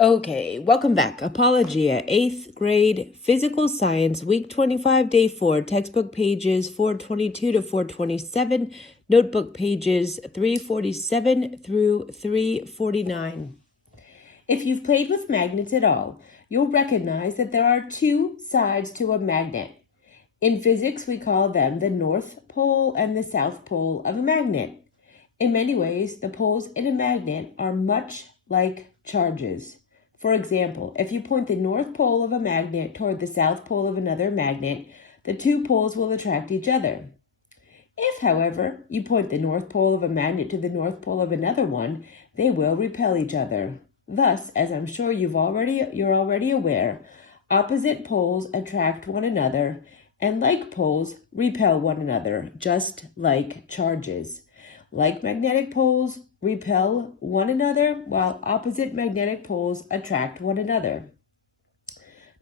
Okay, welcome back. Apologia, 8th grade physical science, week 25, day 4, textbook pages 422 to 427, notebook pages 347 through 349. If you've played with magnets at all, you'll recognize that there are two sides to a magnet. In physics, we call them the North Pole and the South Pole of a magnet. In many ways, the poles in a magnet are much like charges. For example, if you point the North Pole of a magnet toward the South Pole of another magnet, the two poles will attract each other. If, however, you point the North Pole of a magnet to the North Pole of another one, they will repel each other. Thus, as I'm sure you're already aware, opposite poles attract one another, and like poles repel one another, just like charges. Like magnetic poles repel one another, while opposite magnetic poles attract one another.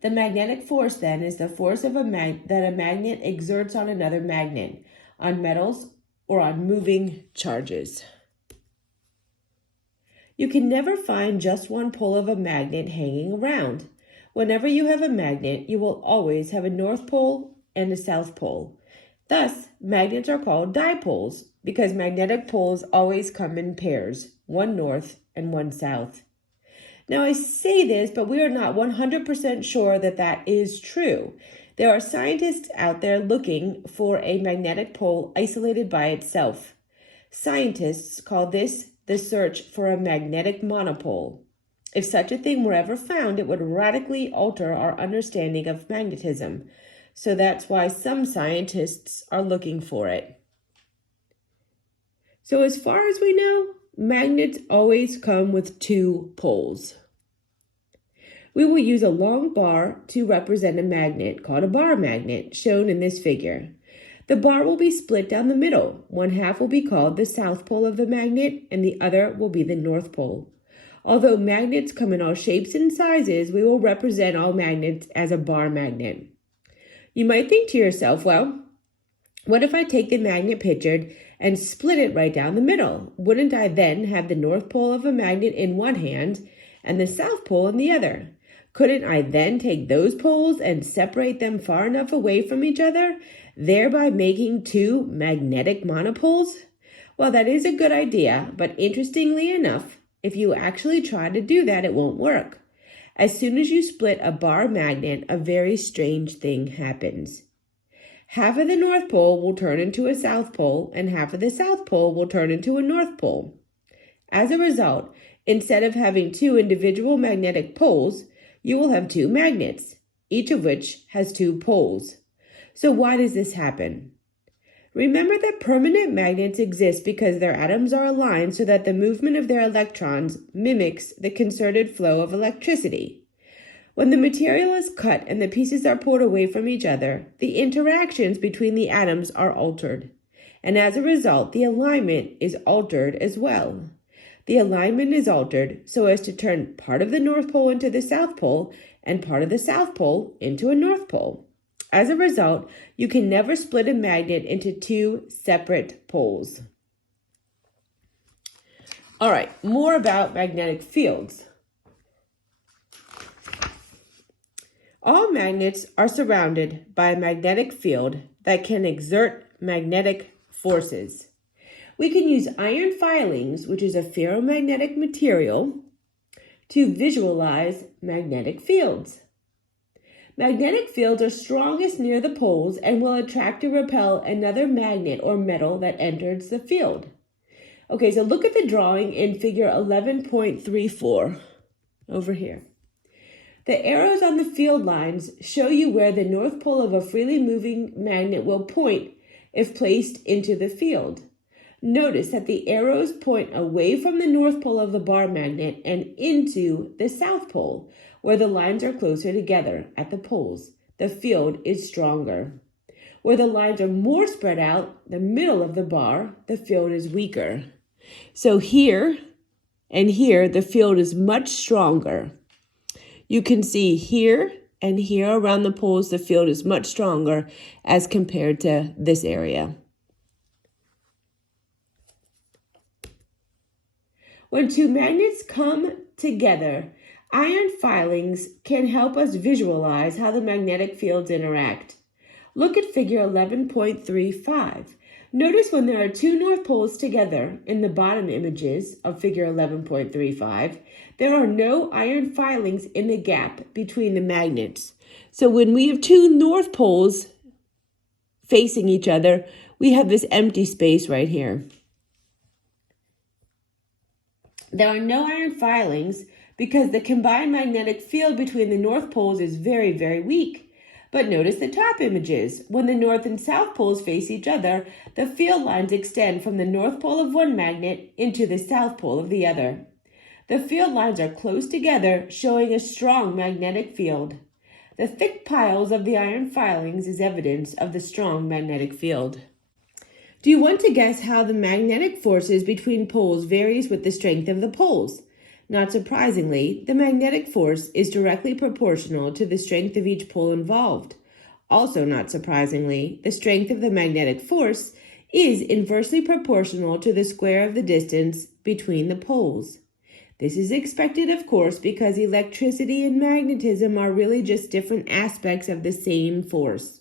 The magnetic force, then, is the force of that a magnet exerts on another magnet, on metals, or on moving charges. You can never find just one pole of a magnet hanging around. Whenever you have a magnet, you will always have a North Pole and a South Pole. Thus, magnets are called dipoles because magnetic poles always come in pairs, one north and one south. Now, I say this, but we are not 100% sure that that is true. There are scientists out there looking for a magnetic pole isolated by itself. Scientists call this the search for a magnetic monopole. If such a thing were ever found, it would radically alter our understanding of magnetism. So that's why some scientists are looking for it. So as far as we know, magnets always come with two poles. We will use a long bar to represent a magnet called a bar magnet, shown in this figure. The bar will be split down the middle. One half will be called the south pole of the magnet, and the other will be the north pole. Although magnets come in all shapes and sizes, we will represent all magnets as a bar magnet. You might think to yourself, well, what if I take the magnet pictured and split it right down the middle? Wouldn't I then have the north pole of a magnet in one hand and the south pole in the other? Couldn't I then take those poles and separate them far enough away from each other, thereby making two magnetic monopoles? Well, that is a good idea, but interestingly enough, if you actually try to do that, it won't work. As soon as you split a bar magnet, a very strange thing happens. Half of the North Pole will turn into a South Pole, and half of the South Pole will turn into a North Pole. As a result, instead of having two individual magnetic poles, you will have two magnets, each of which has two poles. So why does this happen? Remember that permanent magnets exist because their atoms are aligned so that the movement of their electrons mimics the concerted flow of electricity. When the material is cut and the pieces are pulled away from each other, the interactions between the atoms are altered. And as a result, the alignment is altered as well. The alignment is altered so as to turn part of the North Pole into the South Pole and part of the South Pole into a North Pole. As a result, you can never split a magnet into two separate poles. All right, more about magnetic fields. All magnets are surrounded by a magnetic field that can exert magnetic forces. We can use iron filings, which is a ferromagnetic material, to visualize magnetic fields. Magnetic fields are strongest near the poles and will attract or repel another magnet or metal that enters the field. Okay, so look at the drawing in figure 11.34 over here. The arrows on the field lines show you where the North Pole of a freely moving magnet will point if placed into the field. Notice that the arrows point away from the North Pole of the bar magnet and into the South Pole, where the lines are closer together at the poles. The field is stronger. Where the lines are more spread out, the middle of the bar, the field is weaker. So here and here, the field is much stronger. You can see here and here around the poles, the field is much stronger as compared to this area. When two magnets come together, Iron filings can help us visualize how the magnetic fields interact. Look at figure 11.35. Notice when there are two north poles together in the bottom images of figure 11.35, there are no iron filings in the gap between the magnets. So when we have two north poles facing each other, we have this empty space right here. There are no iron filings because the combined magnetic field between the north poles is very, very weak. But notice the top images. When the north and south poles face each other, the field lines extend from the north pole of one magnet into the south pole of the other. The field lines are close together, showing a strong magnetic field. The thick piles of the iron filings is evidence of the strong magnetic field. Do you want to guess how the magnetic forces between poles varies with the strength of the poles? Not surprisingly, the magnetic force is directly proportional to the strength of each pole involved. Also not surprisingly, the strength of the magnetic force is inversely proportional to the square of the distance between the poles. This is expected, of course, because electricity and magnetism are really just different aspects of the same force.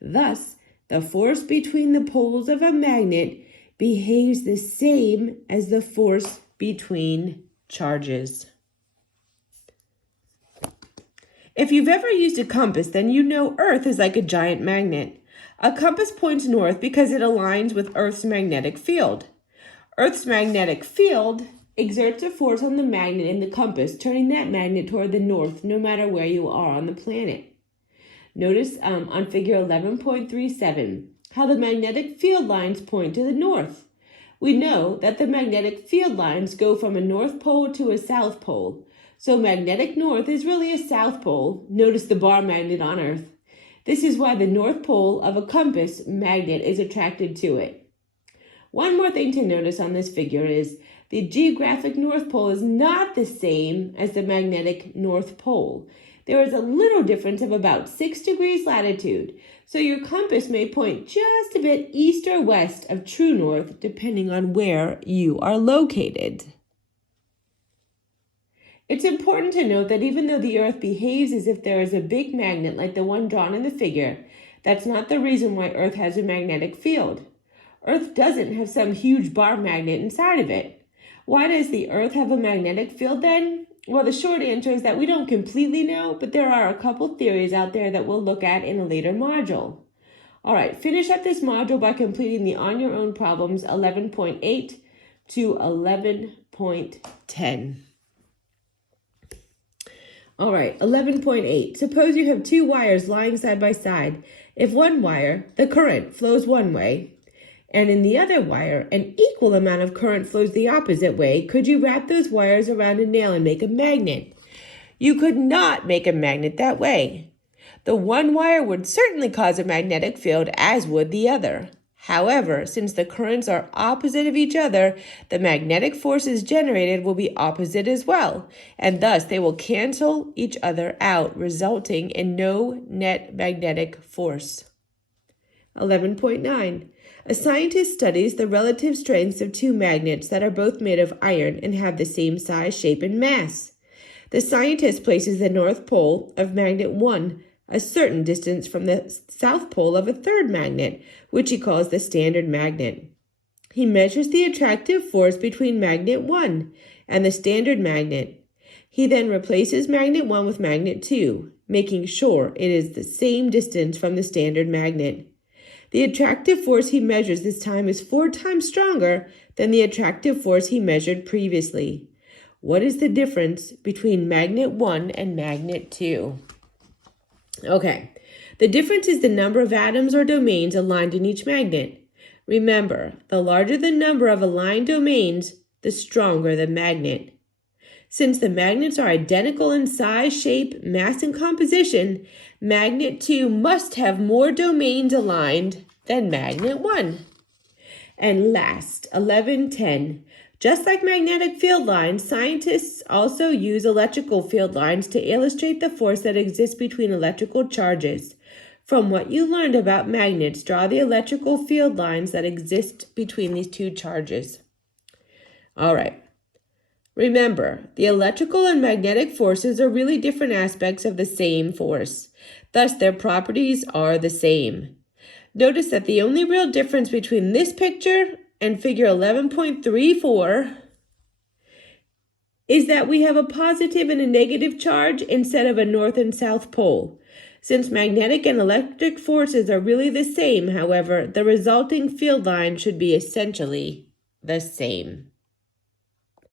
Thus, the force between the poles of a magnet behaves the same as the force between charges. If you've ever used a compass, then you know Earth is like a giant magnet. A compass points north because it aligns with Earth's magnetic field. Earth's magnetic field exerts a force on the magnet in the compass, turning that magnet toward the north no matter where you are on the planet. Notice on figure 11.37 how the magnetic field lines point to the north. We know that the magnetic field lines go from a north pole to a south pole. So magnetic north is really a south pole. Notice the bar magnet on Earth. This is why the north pole of a compass magnet is attracted to it. One more thing to notice on this figure is the geographic North Pole is not the same as the magnetic North Pole. There is a little difference of about 6 degrees latitude, so your compass may point just a bit east or west of true north depending on where you are located. It's important to note that even though the Earth behaves as if there is a big magnet like the one drawn in the figure, that's not the reason why Earth has a magnetic field. Earth doesn't have some huge bar magnet inside of it. Why does the Earth have a magnetic field then? Well, the short answer is that we don't completely know, but there are a couple theories out there that we'll look at in a later module. All right, finish up this module by completing the On Your Own problems 11.8 to 11.10. All right, 11.8. Suppose you have two wires lying side by side. If one wire, the current, flows one way, and in the other wire, an equal amount of current flows the opposite way, could you wrap those wires around a nail and make a magnet? You could not make a magnet that way. The one wire would certainly cause a magnetic field, as would the other. However, since the currents are opposite of each other, the magnetic forces generated will be opposite as well, and thus they will cancel each other out, resulting in no net magnetic force. 11.9. A scientist studies the relative strengths of two magnets that are both made of iron and have the same size, shape, and mass. The scientist places the north pole of magnet 1 a certain distance from the south pole of a third magnet, which he calls the standard magnet. He measures the attractive force between magnet 1 and the standard magnet. He then replaces magnet 1 with magnet 2, making sure it is the same distance from the standard magnet. The attractive force he measures this time is 4 times stronger than the attractive force he measured previously. What is the difference between magnet 1 and magnet 2? Okay, the difference is the number of atoms or domains aligned in each magnet. Remember, the larger the number of aligned domains, the stronger the magnet. Since the magnets are identical in size, shape, mass, and composition, magnet 2 must have more domains aligned than magnet 1. And last, 11.10. Just like magnetic field lines, scientists also use electrical field lines to illustrate the force that exists between electrical charges. From what you learned about magnets, draw the electrical field lines that exist between these two charges. All right. Remember, the electrical and magnetic forces are really different aspects of the same force. Thus, their properties are the same. Notice that the only real difference between this picture and figure 11.34 is that we have a positive and a negative charge instead of a north and south pole. Since magnetic and electric forces are really the same, however, the resulting field line should be essentially the same.